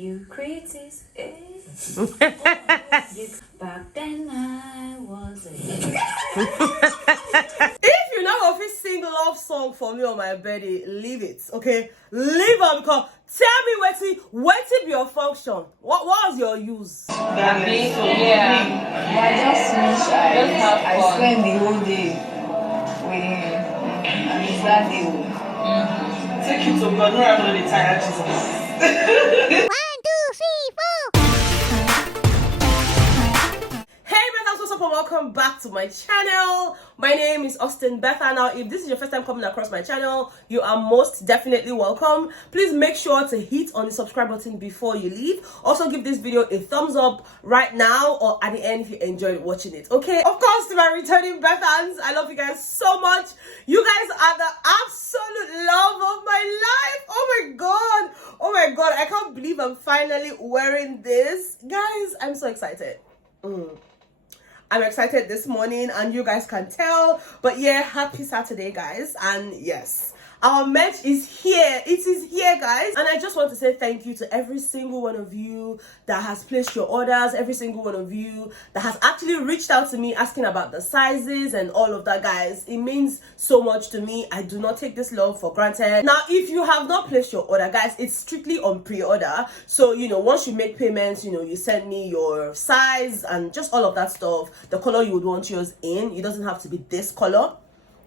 You critics, back then I was a If you not gonna sing love song for me on my birthday, leave it, okay? Leave it because tell me what be your function? What was your use? I just wish I spend the whole day with him. And it's that day. Take it to God, no rather than the tired Jesus. 1, 2, 3, 4. Hey Bethans, what's up and welcome back to my channel. My name is Austin Betha and I. If this is your first time coming across my channel, you are most definitely welcome. Please make sure to hit on the subscribe button before you leave. Also give this video a thumbs up right now or at the end if you enjoyed watching it, okay? Of course, to my returning Bethans, I love you guys so much. You guys are the absolute love of my life. Oh my god, I can't believe I'm finally wearing this. Guys, I'm so excited. I'm excited this morning and you guys can tell, but yeah, happy Saturday guys. And yes, our merch is here. It is here guys, and I just want to say thank you to every single one of you that has placed your orders, every single one of you that has actually reached out to me asking about the sizes and all of that guys. It means so much to me. I do not take this love for granted. Now if you have not placed your order guys, it's strictly on pre-order, so you know, once you make payments, you know, you send me your size and just all of that stuff, the color you would want yours in. It doesn't have to be this color,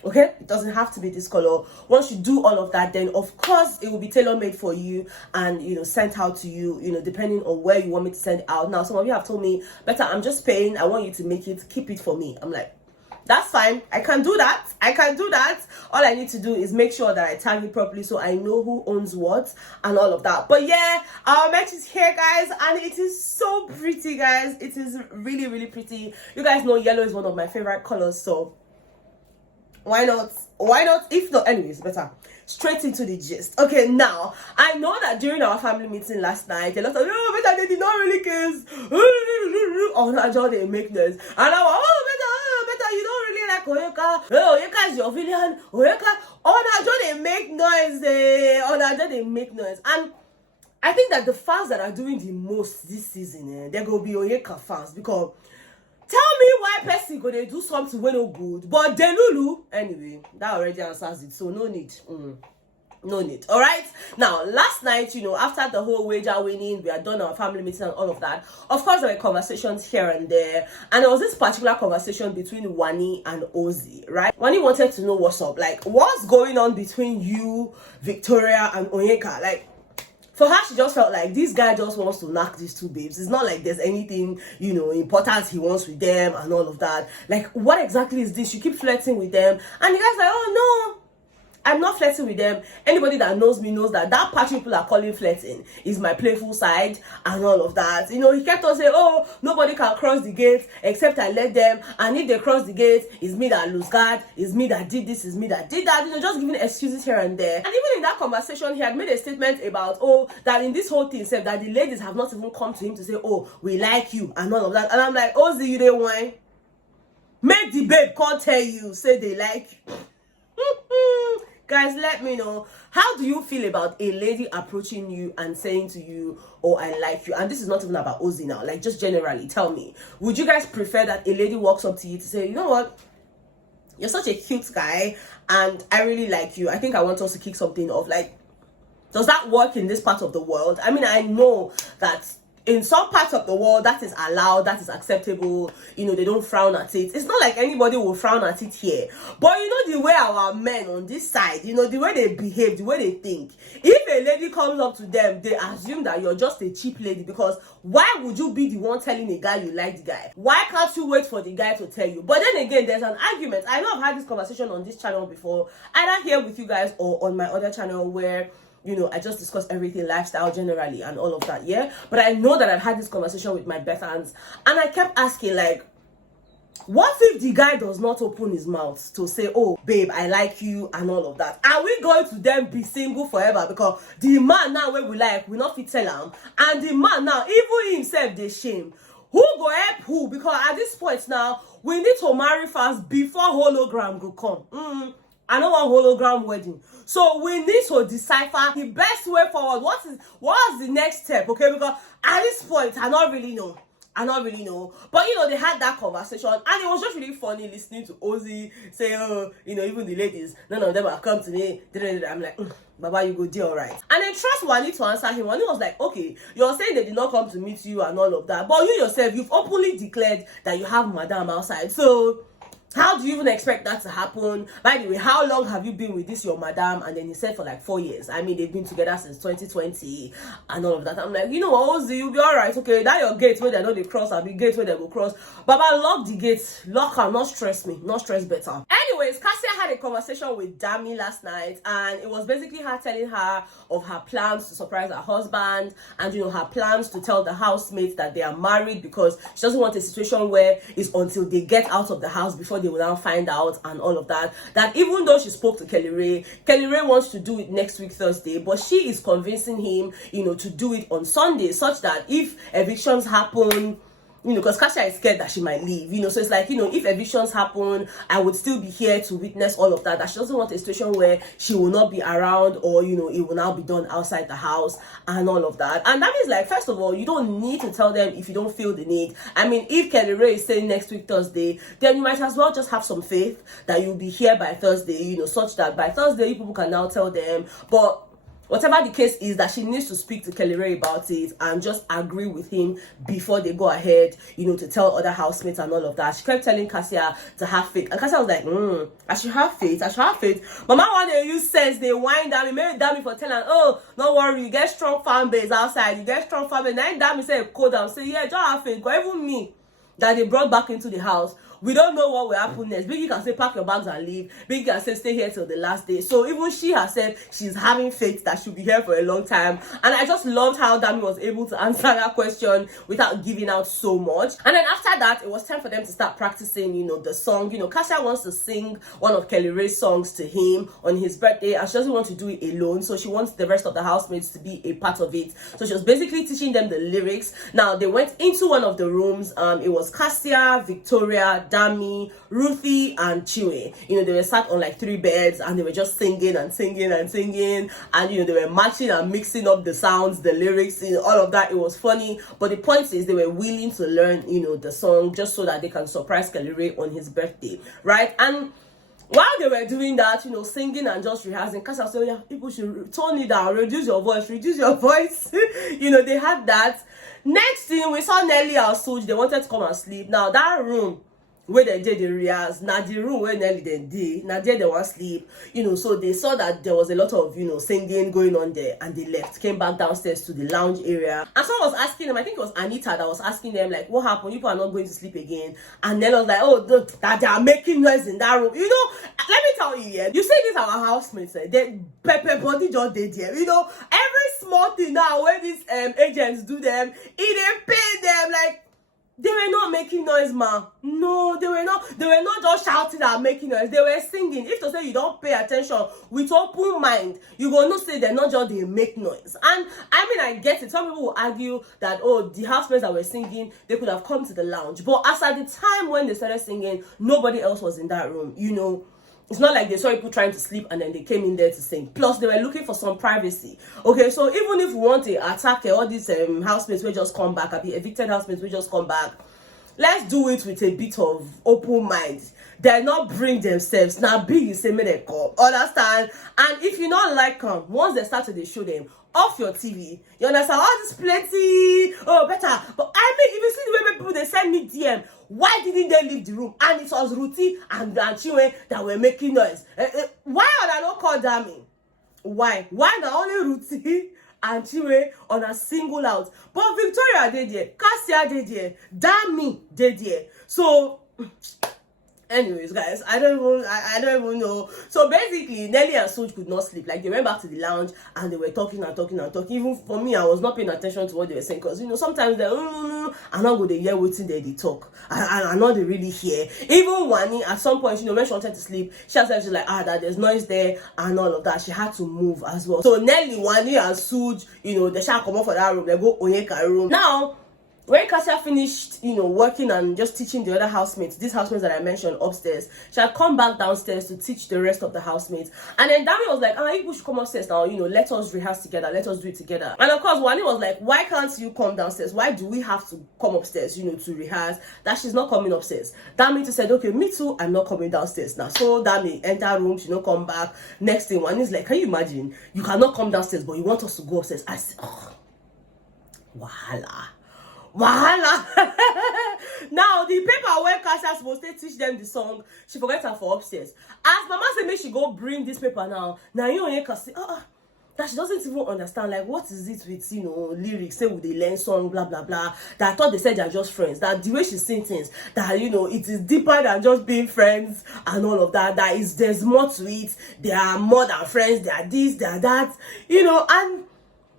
okay? It doesn't have to be this color. Once you do all of that, then of course it will be tailor-made for you and, you know, sent out to you, you know, depending on where you want me to send it out. Now some of you have told me, Betha, I'm just paying, I want you to make it, keep it for me. I'm like, that's fine, I can do that. All I need to do is make sure that I tag it properly so I know who owns what and all of that. But yeah, our merch is here guys, and it is so pretty guys. It is really pretty. You guys know yellow is one of my favorite colors, so why not? If not, anyways, better straight into the gist. Okay, now I know that during our family meeting last night, a lot of Betha, they did not really care. Oh, Naija, they make noise, and I was, Betha, you don't really like Oyeka. Oyeka is your villain. Oyeka, Naija, they make noise. Naija, they make noise. And I think that the fans that are doing the most this season, they're gonna be Oyeka fans, because tell me why person go they do something when no good, but Delulu anyway, that already answers it, so no need. No need. All right, now last night, you know, after the whole wager winning, we had done our family meeting and all of that. Of course there were conversations here and there, and there was this particular conversation between Wanni and Ozee, right? Wanni wanted to know what's up, like what's going on between you, Victoria, and Onyeka. Like, for her, she just felt like this guy just wants to knock these two babes. It's not like there's anything, you know, important he wants with them and all of that. Like, what exactly is this? You keep flirting with them. And the guy's like, oh no, I'm not flirting with them. Anybody that knows me knows that that part people are calling flirting is my playful side and all of that. You know, he kept on saying, oh, nobody can cross the gate except I let them. And if they cross the gate, it's me that lose guard. It's me that did this. It's me that did that. You know, just giving excuses here and there. And even in that conversation, he had made a statement about, oh, that in this whole thing, said that the ladies have not even come to him to say, oh, we like you and all of that. And I'm like, Ozee, you didn't whine. Make the babe can't tell you, say they like you. Guys, let me know, how do you feel about a lady approaching you and saying to you, oh, I like you? And this is not even about Ozee now, like just generally, tell me, would you guys prefer that a lady walks up to you to say, you know what, you're such a cute guy and I really like you, I think I want us to kick something off? Like, does that work in this part of the world? I mean, I know that in some parts of the world that is allowed, that is acceptable, you know, they don't frown at it. It's not like anybody will frown at it here, but you know the way our men on this side, you know, the way they behave, the way they think, if a lady comes up to them, they assume that you're just a cheap lady, because why would you be the one telling a guy you like the guy? Why can't you wait for the guy to tell you? But then again, there's an argument. I know I've had this conversation on this channel before, either here with you guys or on my other channel, where, you know, I just discuss everything, lifestyle generally and all of that, yeah? But I know that I've had this conversation with my Bethans, and I kept asking, like, what if the guy does not open his mouth to say, oh, babe, I like you and all of that? Are we going to then be single forever? Because the man now where we like, we not fit tell him, and the man now, even himself, they shame. Who go help who? Because at this point now, we need to marry fast before hologram go come. I don't want hologram wedding. So we need to decipher the best way forward. What's the next step? Okay, because at this point, I don't really know. But they had that conversation, and it was just really funny listening to Ozee say, oh, even the ladies, none of them have come to me. I'm like, Baba, you go do all right. And then trust Wanni to answer him. Wanni was like, okay, you're saying they did not come to meet you and all of that, but you yourself, you've openly declared that you have madam outside. So how do you even expect that to happen? By the way, how long have you been with this your madam? And then he said for like 4 years. I mean, they've been together since 2020 and all of that. I'm like, Ozee, you'll be all right. Okay, that your gate where they know they cross, I'll be gate where they go cross. Baba, lock the gate. Lock her, not stress me. Not stress better. Anyways, Cassia had a conversation with Dami last night, and it was basically her telling her of her plans to surprise her husband, and her plans to tell the housemates that they are married, because she doesn't want a situation where it's until they get out of the house before they will now find out and all of that. That even though she spoke to Kelly Ray wants to do it next week Thursday, but she is convincing him, to do it on Sunday, such that if evictions happen, because Cassia is scared that she might leave, so it's like, if evictions happen, I would still be here to witness all of that. That she doesn't want a situation where she will not be around, or, it will now be done outside the house and all of that. And that means, like, first of all, you don't need to tell them if you don't feel the need. I mean, if Kelly Ray is saying next week Thursday, then you might as well just have some faith that you'll be here by Thursday, such that by Thursday, people can now tell them. But whatever the case is, that she needs to speak to Kelly Ray about it and just agree with him before they go ahead, to tell other housemates and all of that. She kept telling Cassia to have faith. And Cassia was like, I should have faith. Mama, when they use sense, they whine Dami. Maybe Dami for telling, oh, don't worry, you get strong fan base outside. You get strong fan base. Now Dami say, code down. Say, yeah, just have faith. But even me, that they brought back into the house, we don't know what will happen next. Biggie can say, pack your bags and leave. Biggie can say, stay here till the last day. So even she herself, she's having faith that she'll be here for a long time. And I just loved how Dami was able to answer that question without giving out so much. And then after that, it was time for them to start practicing, the song. Cassia wants to sing one of Kelly Ray's songs to him on his birthday, and she doesn't want to do it alone. So she wants the rest of the housemates to be a part of it. So she was basically teaching them the lyrics. Now, they went into one of the rooms. It was Cassia, Victoria, Dami, Ruthie, and Chiwe. They were sat on like 3 beds, and they were just singing and singing and singing, and they were matching and mixing up the sounds, the lyrics, all of that. It was funny, but the point is they were willing to learn the song just so that they can surprise Kelly Ray on his birthday, right? And while they were doing that, singing and just rehearsing, Cassia said, yeah, people should tone it down, reduce your voice. They had that. Next thing, we saw Nelly Sooj. They wanted to come and sleep. Now, that room where they did the rehearse, now the room where Nelly did, now there they want sleep, so they saw that there was a lot of, singing going on there, and they left, came back downstairs to the lounge area. And someone was asking them, I think it was Anita that was asking them, like, what happened? People are not going to sleep again. And Nelly was like, oh, that they are making noise in that room. Let me tell you, yeah, you say this our housemates, they pepper body just did here, every small thing now where these agents do them, it ain't pay them, like, they were not making noise, ma. No, they were not just shouting and making noise. They were singing. If to say you don't pay attention with open mind, you go no say they're not just they make noise. And I mean, I get it. Some people will argue that, oh, the housemates that were singing, they could have come to the lounge. But as at the time when they started singing, nobody else was in that room. It's not like they saw people trying to sleep and then they came in there to sing. Plus, they were looking for some privacy. Okay, so even if we want to attack all these housemates will just come back, the evicted housemates will just come back, let's do it with a bit of open mind. They're not bring themselves. Now, big is saying they come. Understand? And if you not like them, once they start to show them, off your TV. You understand? All this plenty. Oh, better. But I mean, if you see the way people they send me DM, why didn't they leave the room? And it was Ruthie and Chiwe that were making noise. Why would I not call Dami? Why? Why not only Ruthie and Chiwe on a single out? But Victoria did there, Cassia did there, Dami did there. So anyways, guys, I don't even know. So basically, Nelly and Sooj could not sleep. Like, they went back to the lounge and they were talking and talking and talking. Even for me, I was not paying attention to what they were saying, because sometimes they I'm not going to hear what they talk. I know they really hear. Even Wanni, at some point, when she wanted to sleep, she was like, that there's noise there and all of that. She had to move as well. So Nelly, Wanni, and Sooj, they shall come up for that room. They go Onyeka room. Now, when Cassia finished, working and just teaching the other housemates, these housemates that I mentioned upstairs, she had come back downstairs to teach the rest of the housemates. And then Dami was like, you should come upstairs now, let us rehearse together, let us do it together. And of course, Wanni was like, why can't you come downstairs? Why do we have to come upstairs, to rehearse? That she's not coming upstairs. Dami said, okay, me too, I'm not coming downstairs now. So Dami enter room, she don't come back. Next thing, Wanni's like, can you imagine? You cannot come downstairs, but you want us to go upstairs. I said, wahala. Now the paper where Cassia supposed to teach them the song, she forget her for upstairs. As Mama said, make she go bring this paper now. Now you can see that she doesn't even understand, like, what is it with lyrics, say with the learn song, blah blah blah. That I thought they said they're just friends. That the way she sings things, that it is deeper than just being friends and all of that. There's more to it. They are more than friends, they are this, they are that, and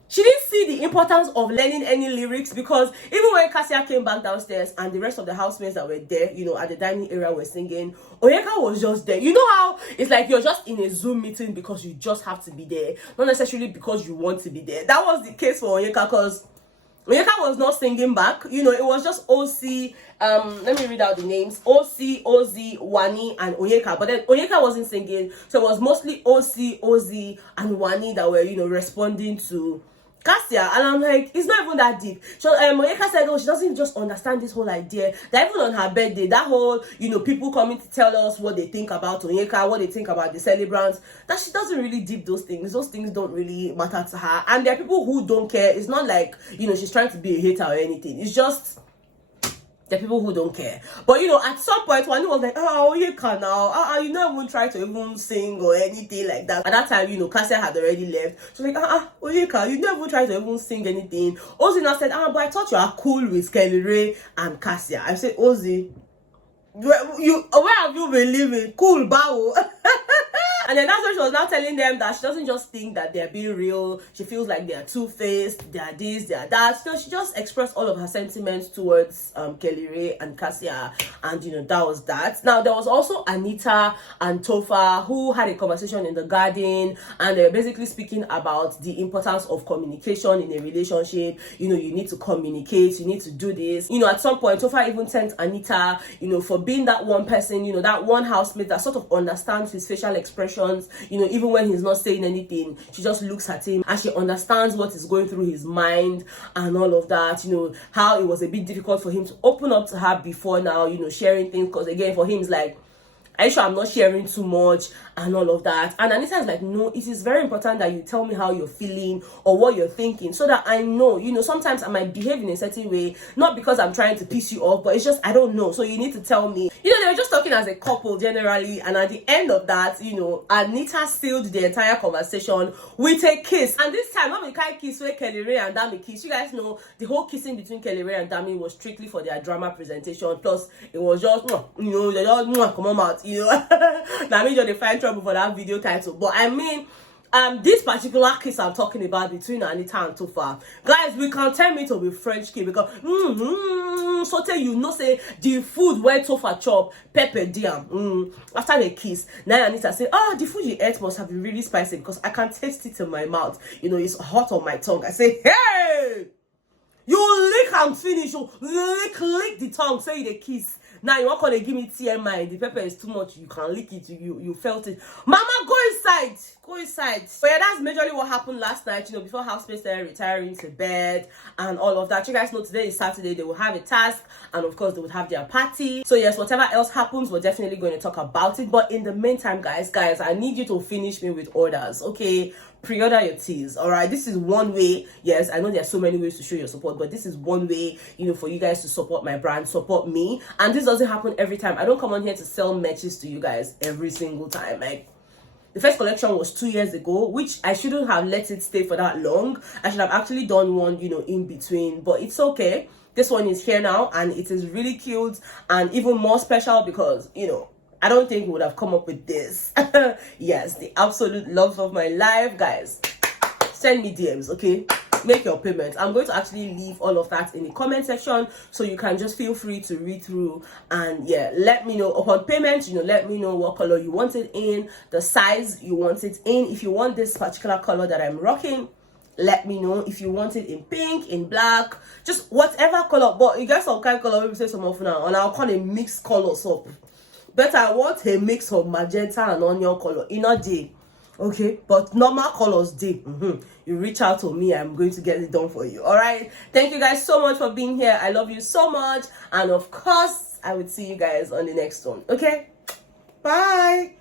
she didn't see the importance of learning any lyrics, because even when Cassia came back downstairs and the rest of the housemates that were there, at the dining area were singing, Onyeka was just there. You know how it's like you're just in a Zoom meeting because you just have to be there, not necessarily because you want to be there. That was the case for Onyeka, because Onyeka was not singing back. It was just Ozee. Let me read out the names: Ozee, Wanni, and Onyeka. But then Onyeka wasn't singing, so it was mostly Ozee, and Wanni that were, responding to Cassia. And I'm like, it's not even that deep. So Onyeka said, she doesn't just understand this whole idea that even on her birthday, that whole people coming to tell us what they think about Onyeka, what they think about the celebrants, that she doesn't really deep those things don't really matter to her. And there are people who don't care. It's not like she's trying to be a hater or anything. It's just the people who don't care. But at some point, Wanni was like, Onyeka now, you don't even try to even sing or anything like that. At that time, Cassia had already left. She was like, Onyeka, you don't even try to even sing anything. Ozee now said, but I thought you are cool with Kelly Ray and Cassia. I said, Ozee, where have you been living? Cool, bow. And then that's when she was now telling them that she doesn't just think that they're being real. She feels like they are two-faced, they are this, they are that. So she just expressed all of her sentiments towards Kelly Ray and Cassia, and that was that. Now there was also Anita and Topher, who had a conversation in the garden, and they were basically speaking about the importance of communication in a relationship. You need to communicate, you need to do this. At some point Topher even thanked Anita, for being that one person, that one housemate that sort of understands his facial expression. Even when he's not saying anything, she just looks at him and she understands what is going through his mind and all of that. How it was a bit difficult for him to open up to her before now, sharing things, because again, for him it's like, are you sure I'm not sharing too much and all of that? And Anita is like, no, it is very important that you tell me how you're feeling or what you're thinking, so that I know. Sometimes I might behave in a certain way, not because I'm trying to piss you off, but it's just I don't know, so you need to tell me. They were just talking as a couple generally, and at the end of that, Anita sealed the entire conversation with a kiss. And this time, not the kind of kiss where Kelly Ray and Dami kiss. You guys know the whole kissing between Kelly Ray and Dami was strictly for their drama presentation. Plus, it was just, they just come on out. Now me just they find trouble for that video title. But I mean, this particular kiss I'm talking about between Anita and Topher, guys, we can tell me to be French kiss, because so tell say the food where Topher chop pepper damn after the kiss. Now Anita say, the food you ate must have been really spicy, because I can taste it in my mouth. It's hot on my tongue. I say, hey, you lick and finish. You lick the tongue. Say the kiss. Now you want to give me TMI. The pepper is too much. You can lick it. You felt it. Mama, go inside. Go inside. But yeah, that's majorly what happened last night. Before housemates started retiring to bed and all of that. You guys know today is Saturday. They will have a task, and of course they would have their party. So yes, whatever else happens, we're definitely going to talk about it. But in the meantime, guys, I need you to finish me with orders, okay? Pre-order your teas. All right, this is one way. Yes, I know there are so many ways to show your support, but this is one way, for you guys to support my brand, support me. And this doesn't happen every time. I don't come on here to sell matches to you guys every single time. Like, the first collection was 2 years ago, which I shouldn't have let it stay for that long. I should have actually done one, in between, but it's okay. This one is here now, and it is really cute and even more special because, I don't think we would have come up with this. Yes, the absolute love of my life, guys. Send me DMs, okay? Make your payment. I'm going to actually leave all of that in the comment section, so you can just feel free to read through, and yeah, let me know upon payment. Let me know what color you want it in, the size you want it in. If you want this particular color that I'm rocking, let me know. If you want it in pink, in black, just whatever color. But you get some kind of color, we say some of now, and I'll call it mixed colors up. But I want a mix of magenta and onion color in a day. Okay, but normal colors day. You reach out to me, I'm going to get it done for you. All right, thank you guys so much for being here. I love you so much, and of course I will see you guys on the next one. Okay, bye.